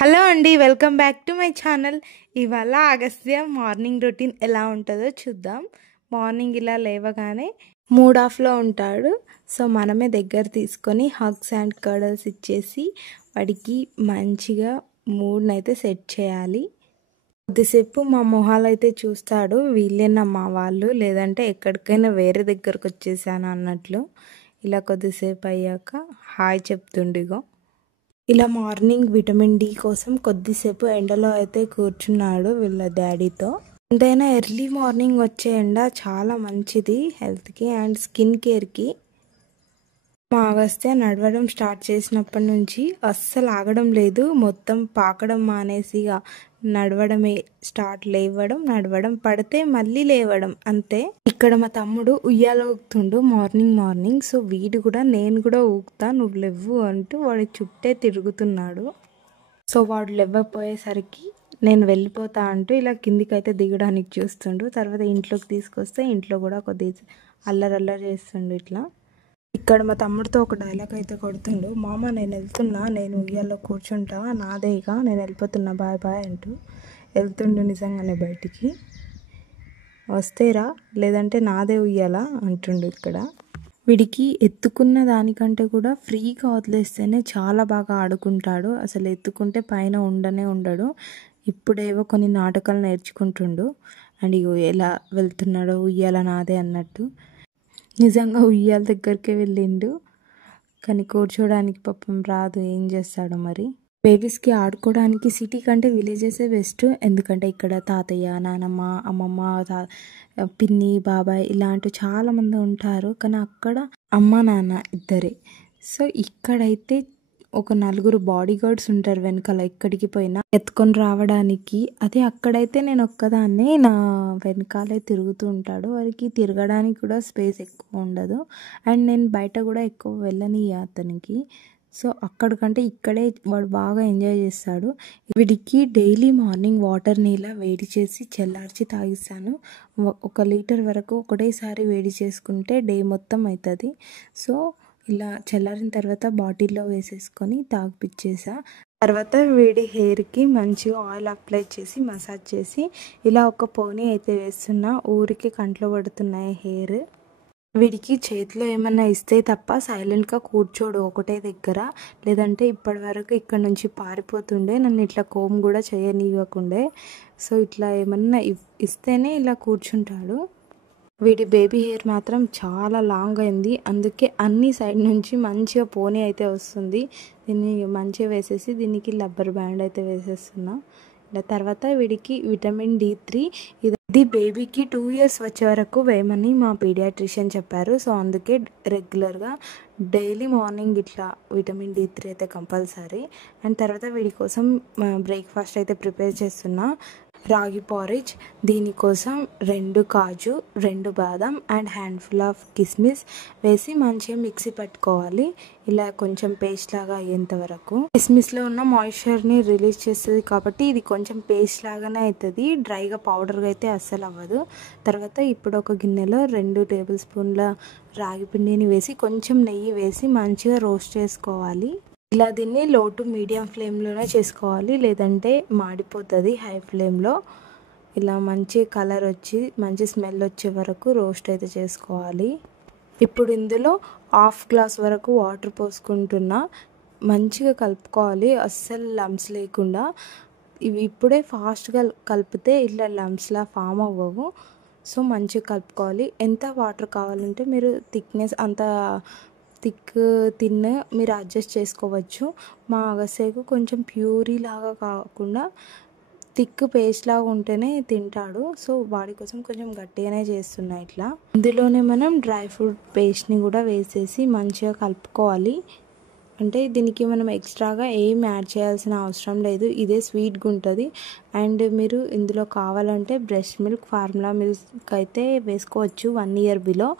Hello అండి, welcome back to my channel. ఇవాళ Agastya morning routine ఎలా ఉంటుందో చూద్దాం. మార్నింగ్ ఇలా లేవగానే మూడ్ ఆఫ్లో ఉంటాడు. సో మనమే దగ్గర తీసుకొని హగ్స్ అండ్ కర్డల్స్ ఇచ్చేసి వాడికి మంచిగా మూడ్ని అయితే సెట్ చేయాలి. కొద్దిసేపు మా మొహాలు అయితే చూస్తాడు, వీళ్ళేనా మా వాళ్ళు, లేదంటే ఎక్కడికైనా వేరే దగ్గరకు వచ్చేసాను అన్నట్లు. ఇలా కొద్దిసేపు అయ్యాక హాయ్ చెప్తుండిగో. ఇలా మార్నింగ్ విటమిన్ డి కోసం కొద్దిసేపు ఎండలో అయితే కూర్చున్నాడు వీళ్ళ డాడీతో. ఎంతైనా ఎర్లీ మార్నింగ్ వచ్చే ఎండ చాలా మంచిది హెల్త్కి అండ్ స్కిన్ కేర్కి. మా అగస్త్య నడవడం స్టార్ట్ చేసినప్పటి నుంచి అస్సలు ఆగడం లేదు. మొత్తం పాకడం మానేసి నడవడమే స్టార్ట్, లేవడం, నడవడం, పడితే మళ్ళీ లేవడం, అంతే. ఇక్కడ మా తమ్ముడు ఉయ్యాల ఊగుతుండు మార్నింగ్. సో వీడు కూడా నేను కూడా ఊగుతా, నువ్వు లేవ్వు అంటూ వాడి చుట్టే తిరుగుతున్నాడు. సో వాడు లేవకపోయేసరికి నేను వెళ్ళిపోతా అంటూ ఇలా కిందికి అయితే దిగడానికి చూస్తుండు. తర్వాత ఇంట్లోకి తీసుకొస్తే ఇంట్లో కూడా కొద్దిగా అల్లరి చేస్తుండు ఇట్లా. ఇక్కడ మా తమ్ముడితో ఒక డైలాగ్ అయితే కొడుతుండు, మామ నేను వెళ్తున్నా, నేను ఉయ్యాల్లో కూర్చుంటా, నాదేగా, నేను వెళ్ళిపోతున్నా, బాయ్ బాయ్ అంటూ వెళ్తుండు. నిజంగానే బయటికి వస్తేరా, లేదంటే నాదే ఉయ్యాలా అంటుండు. ఇక్కడ వీడికి ఎత్తుకున్న దానికంటే కూడా ఫ్రీగా వదిలేస్తేనే చాలా బాగా ఆడుకుంటాడు. అసలు ఎత్తుకుంటే పైన ఉండడు. ఇప్పుడేవో కొన్ని నాటకాలు నేర్చుకుంటుండు. అండ్ ఇగో ఎలా వెళ్తున్నాడో, ఉయ్యాల నాదే అన్నట్టు. నిజంగా ఉయ్యాల దగ్గరికే వెళ్ళిండు, కానీ కూర్చోడానికి పాపం రాదు, ఏం చేస్తాడో మరి. బేబీస్కి ఆడుకోవడానికి సిటీ కంటే విలేజెసే బెస్ట్. ఎందుకంటే ఇక్కడ తాతయ్య, నానమ్మ, అమ్మమ్మ, పిన్ని, బాబాయ్ ఇలాంటి చాలామంది ఉంటారు. కానీ అక్కడ అమ్మ నాన్న ఇద్దరే. సో ఇక్కడైతే ఒక 4 బాడీ గార్డ్స్ ఉంటారు వెనకాల, ఎక్కడికి పోయినా ఎత్తుకొని రావడానికి. అదే అక్కడైతే నేను ఒక్కదాన్నే, నా వెనకాలే తిరుగుతూ ఉంటాడు. వారికి తిరగడానికి కూడా స్పేస్ ఎక్కువ ఉండదు. అండ్ నేను బయట కూడా ఎక్కువ వెళ్ళని అతనికి. సో అక్కడికంటే ఇక్కడే వాడు బాగా ఎంజాయ్ చేస్తాడు. వీడికి డైలీ మార్నింగ్ వాటర్ నీళ్ళ వేడి చేసి చల్లార్చి తాగిస్తాను. 1 లీటర్ వరకు ఒకటేసారి వేడి చేసుకుంటే డే మొత్తం అవుతుంది. సో ఇలా చల్లారిన తర్వాత బాటిల్లో వేసేసుకొని తాగిపిచ్చేసా. తర్వాత వీడి హెయిర్కి మంచిగా ఆయిల్ అప్లై చేసి మసాజ్ చేసి ఇలా ఒక పోనీ అయితే వేస్తున్నా. ఊరికి కంట్లో పడుతున్నాయి హెయిర్. వీడికి చేతిలో ఏమన్నా ఇస్తే తప్ప సైలెంట్గా కూర్చోడు ఒకటే దగ్గర. లేదంటే ఇప్పటి వరకు ఇక్కడ నుంచి పారిపోతుండే, నన్ను ఇట్లా కోమ్ కూడా చేయనివ్వకుండే. సో ఇట్లా ఏమన్నా ఇస్తేనే ఇలా కూర్చుంటాడు. వీడి బేబీ హెయిర్ మాత్రం చాలా లాంగ్ అయింది, అందుకే అన్ని సైడ్ నుంచి మంచిగా పోనీ అయితే వస్తుంది. దీన్ని మంచిగా వేసేసి దీనికి రబ్బర్ బ్యాండ్ అయితే వేసేస్తున్నా. ఇలా తర్వాత వీడికి విటమిన్ D3 ఇది బేబీకి 2 years వచ్చే వరకు వేయమని మా పీడియాట్రిషియన్ చెప్పారు. సో అందుకే రెగ్యులర్గా డైలీ మార్నింగ్ ఇట్లా విటమిన్ D3 అయితే కంపల్సరీ. అండ్ తర్వాత వీడి కోసం బ్రేక్ఫాస్ట్ అయితే ప్రిపేర్ చేస్తున్నా. రాగి పారేజ్, దీనికోసం 2 కాజు, 2 బాదం అండ్ హ్యాండ్ఫుల్ ఆఫ్ కిస్మిస్ వేసి మంచిగా మిక్సీ పట్టుకోవాలి. ఇలా కొంచెం పేస్ట్ లాగా అయ్యేంత వరకు. కిస్మిస్లో ఉన్న మాయిశ్చర్ని రిలీజ్ చేస్తుంది కాబట్టి ఇది కొంచెం పేస్ట్ లాగానే అవుతుంది, డ్రైగా పౌడర్గా అయితే అస్సలు అవ్వదు. తర్వాత ఇప్పుడు ఒక గిన్నెలో 2 టేబుల్ స్పూన్ల రాగి పిండిని వేసి కొంచెం నెయ్యి వేసి మంచిగా రోస్ట్ చేసుకోవాలి. ఇలా దీన్ని లో టు మీడియం ఫ్లేమ్లోనే చేసుకోవాలి, లేదంటే మాడిపోతుంది హై ఫ్లేమ్లో. ఇలా మంచి కలర్ వచ్చి మంచి స్మెల్ వచ్చే వరకు రోస్ట్ అయితే చేసుకోవాలి. ఇప్పుడు ఇందులో 1/2 గ్లాస్ వరకు వాటర్ పోసుకుంటున్నా. మంచిగా కలుపుకోవాలి, అస్సలు లంప్స్ లేకుండా. ఇవి ఇప్పుడే ఫాస్ట్గా కలిపితే ఇలా లంప్స్లా ఫామ్ అవ్వవు. సో మంచిగా కలుపుకోవాలి. ఎంత వాటర్ కావాలంటే మీరు థిక్నెస్ అంత థిన్ మీరు అడ్జస్ట్ చేసుకోవచ్చు. మా అగస్త్యకు కొంచెం ప్యూరీ లాగా కాకుండా థిక్ పేస్ట్ లాగా ఉంటేనే తింటాడు. సో వాడి కోసం కొంచెం గట్టిగానే చేస్తున్నా ఇట్లా. ఇందులోనే మనం డ్రై ఫ్రూట్ పేస్ట్ని కూడా వేసేసి మంచిగా కలుపుకోవాలి. అంటే దీనికి మనం ఎక్స్ట్రాగా ఏం యాడ్ చేయాల్సిన అవసరం లేదు, ఇదే స్వీట్గా ఉంటుంది. అండ్ మీరు ఇందులో కావాలంటే బ్రెస్ట్ మిల్క్, ఫార్ములా మిల్క్ అయితే వేసుకోవచ్చు 1 year బిలో.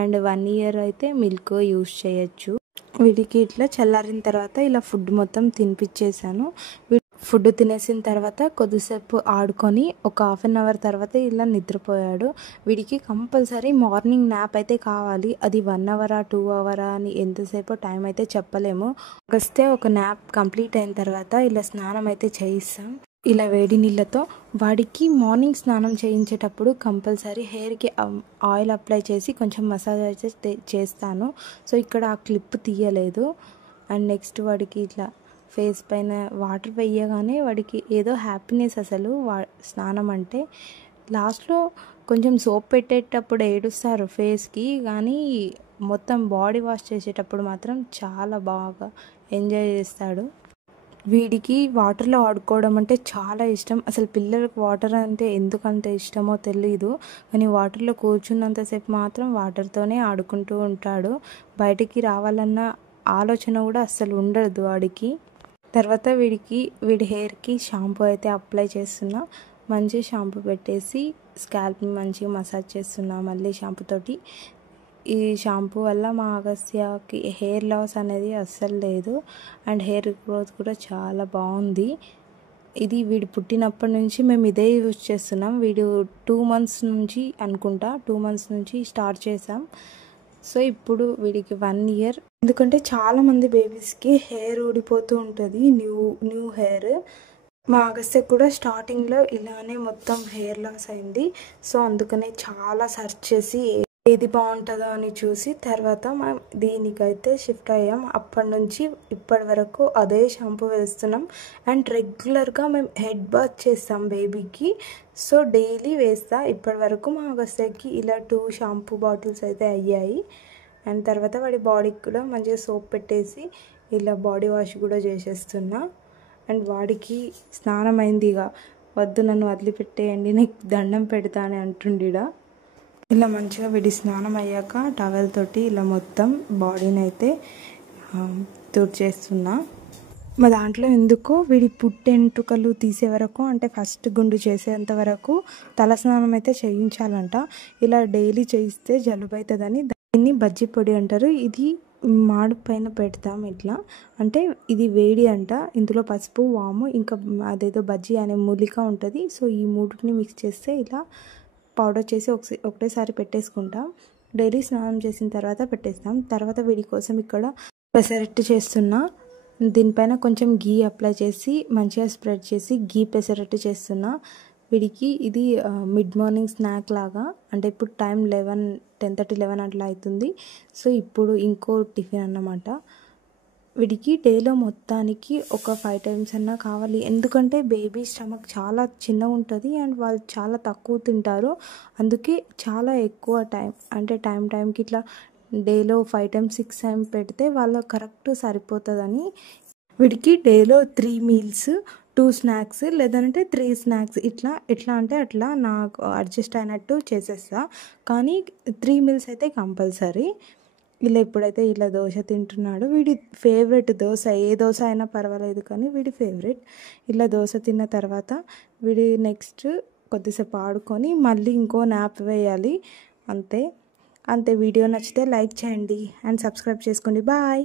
అండ్ 1 year అయితే మిల్క్ యూస్ చేయొచ్చు. వీడికి ఇట్లా చల్లారిన తర్వాత ఇలా ఫుడ్ మొత్తం తినిపించేసాను. ఫుడ్ తినేసిన తర్వాత కొద్దిసేపు ఆడుకొని ఒక హాఫ్ అన్ అవర్ తర్వాత ఇలా నిద్రపోయాడు. వీడికి కంపల్సరీ మార్నింగ్ న్యాప్ అయితే కావాలి. అది 1 అవరా 2 అవరా అని ఎంతసేపో టైం అయితే చెప్పలేము. వస్తే ఒక న్యాప్ కంప్లీట్ అయిన తర్వాత ఇలా స్నానం అయితే చేయిస్తాం. ఇలా వేడి నీళ్ళతో వాడికి మార్నింగ్ స్నానం చేయించేటప్పుడు కంపల్సరీ హెయిర్కి ఆయిల్ అప్లై చేసి కొంచెం మసాజ్ అయితే చేస్తాను. సో ఇక్కడ ఆ క్లిప్ తీయలేదు. అండ్ నెక్స్ట్ వాడికి ఇట్లా ఫేస్ పైన వాటర్ వేయగానే వాడికి ఏదో హ్యాపీనెస్ అసలు స్నానం అంటే. లాస్ట్లో కొంచెం సోప్ పెట్టేటప్పుడు ఏడుస్తారు ఫేస్కి, కానీ మొత్తం బాడీ వాష్ చేసేటప్పుడు మాత్రం చాలా బాగా ఎంజాయ్ చేస్తాడు. వీడికి వాటర్లో ఆడుకోవడం అంటే చాలా ఇష్టం. అసలు పిల్లలకు వాటర్ అంటే ఎందుకంత ఇష్టమో తెలీదు, కానీ వాటర్లో కూర్చున్నంతసేపు మాత్రం వాటర్తోనే ఆడుకుంటూ ఉంటాడు. బయటికి రావాలన్న ఆలోచన కూడా అస్సలు ఉండదు వాడికి. తర్వాత వీడి హెయిర్కి షాంపూ అయితే అప్లై చేస్తున్నా. మంచి షాంపూ పెట్టేసి స్కాల్ప్ని మంచిగా మసాజ్ చేస్తున్నా మళ్ళీ షాంపూతోటి. ఈ షాంపూ వల్ల మా అగస్త్యకి హెయిర్ లాస్ అనేది అస్సలు లేదు. అండ్ హెయిర్ గ్రోత్ కూడా చాలా బాగుంది. ఇది వీడు పుట్టినప్పటి నుంచి మేము ఇదే యూజ్ చేస్తున్నాం. వీడు 2 మంత్స్ నుంచి అనుకుంటా 2 మంత్స్ నుంచి స్టార్ట్ చేసాం. సో ఇప్పుడు వీడికి 1 ఇయర్. ఎందుకంటే చాలామంది బేబీస్కి హెయిర్ ఊడిపోతూ ఉంటుంది, న్యూ హెయిర్. మా అగస్త్య కూడా స్టార్టింగ్లో ఇలానే మొత్తం హెయిర్ లాస్ అయింది. సో అందుకనే చాలా సెర్చ్ చేసి ఏది బాగుంటుందో అని చూసి తర్వాత మనం దీనికైతే షిఫ్ట్ అయ్యాం. అప్పటి నుంచి ఇప్పటి వరకు అదే షాంపూ వేస్తున్నాం. అండ్ రెగ్యులర్గా మేము హెడ్ బాత్ చేస్తాం బేబీకి. సో డైలీ వేస్తా. ఇప్పటి వరకు మా అగస్త్యకి ఇలా 2 షాంపూ బాటిల్స్ అయితే అయ్యాయి. అండ్ తర్వాత వాడి బాడీకి కూడా మంచిగా సోప్ పెట్టేసి ఇలా బాడీ వాష్ కూడా చేసేస్తున్నా. అండ్ వాడికి స్నానం అయింది. ఇక వద్దు నన్ను వదిలిపెట్టేయండి, నీకు దండం పెడతా అని అంటుండిడా. ఇలా మంచిగా వీడి స్నానం అయ్యాక టవల్ తోటి ఇలా మొత్తం బాడీని అయితే తుడిచేస్తున్నా. మా దాంట్లో ఎందుకో వీడి పుట్టెంటుకలు తీసే వరకు, అంటే ఫస్ట్ గుండు చేసేంత వరకు తల స్నానం అయితే చేయించాలంట. ఇలా డైలీ చేయిస్తే జలుబు అవుతుందని దీన్ని బజ్జీ పొడి అంటారు. ఇది మాడు పైన పెడతాం ఇట్లా, అంటే ఇది వేడి అంట. ఇందులో పసుపు, వాము, ఇంకా అదేదో బజ్జీ అనే మూలిక ఉంటుంది. సో ఈ మూడుని మిక్స్ చేస్తే ఇలా పౌడర్ చేసి ఒకటేసారి పెట్టేసుకుంటాం. డైలీ స్నానం చేసిన తర్వాత పెట్టేస్తాం. తర్వాత వీడి కోసం ఇక్కడ పెసరట్టు చేస్తున్నా. దీనిపైన కొంచెం గీ అప్లై చేసి మంచిగా స్ప్రెడ్ చేసి గీ పెసరట్టు చేస్తున్నా. వీడికి ఇది మిడ్ మార్నింగ్ స్నాక్ లాగా, అంటే ఇప్పుడు టైం 10:30 11 అట్లా అవుతుంది. సో ఇప్పుడు ఇంకో టిఫిన్ అన్నమాట. వీడికి డేలో మొత్తానికి ఒక 5 టైమ్స్ అన్నా కావాలి. ఎందుకంటే బేబీ స్టమక్ చాలా చిన్నగా ఉంటుంది అండ్ వాళ్ళు చాలా తక్కువ తింటారు. అందుకే చాలా ఎక్కువ టైం, అంటే టైంకి ఇట్లా డేలో 5 టైమ్స్ 6 టైమ్స్ పెడితే వాళ్ళకి కరెక్ట్ సరిపోతుందని. వీడికి డేలో 3 మీల్స్ 2 స్నాక్స్ లేదంటే 3 స్నాక్స్ ఎట్లా అంటే అట్లా నాకు అడ్జస్ట్ అయినట్టు చేసేస్తా. కానీ 3 మీల్స్ అయితే కంపల్సరీ. ఇలా ఇప్పుడైతే ఇలా దోశ తింటున్నాడు. వీడి ఫేవరెట్ దోశ, ఏ దోశ అయినా పర్వాలేదు కానీ వీడి ఫేవరెట్. ఇలా దోశ తిన్న తర్వాత వీడి నెక్స్ట్ కొద్దిసేపు ఆడుకొని మళ్ళీ ఇంకో న్యాప్ వేయాలి. అంతే. వీడియో నచ్చితే లైక్ చేయండి అండ్ సబ్స్క్రైబ్ చేసుకోండి. బాయ్.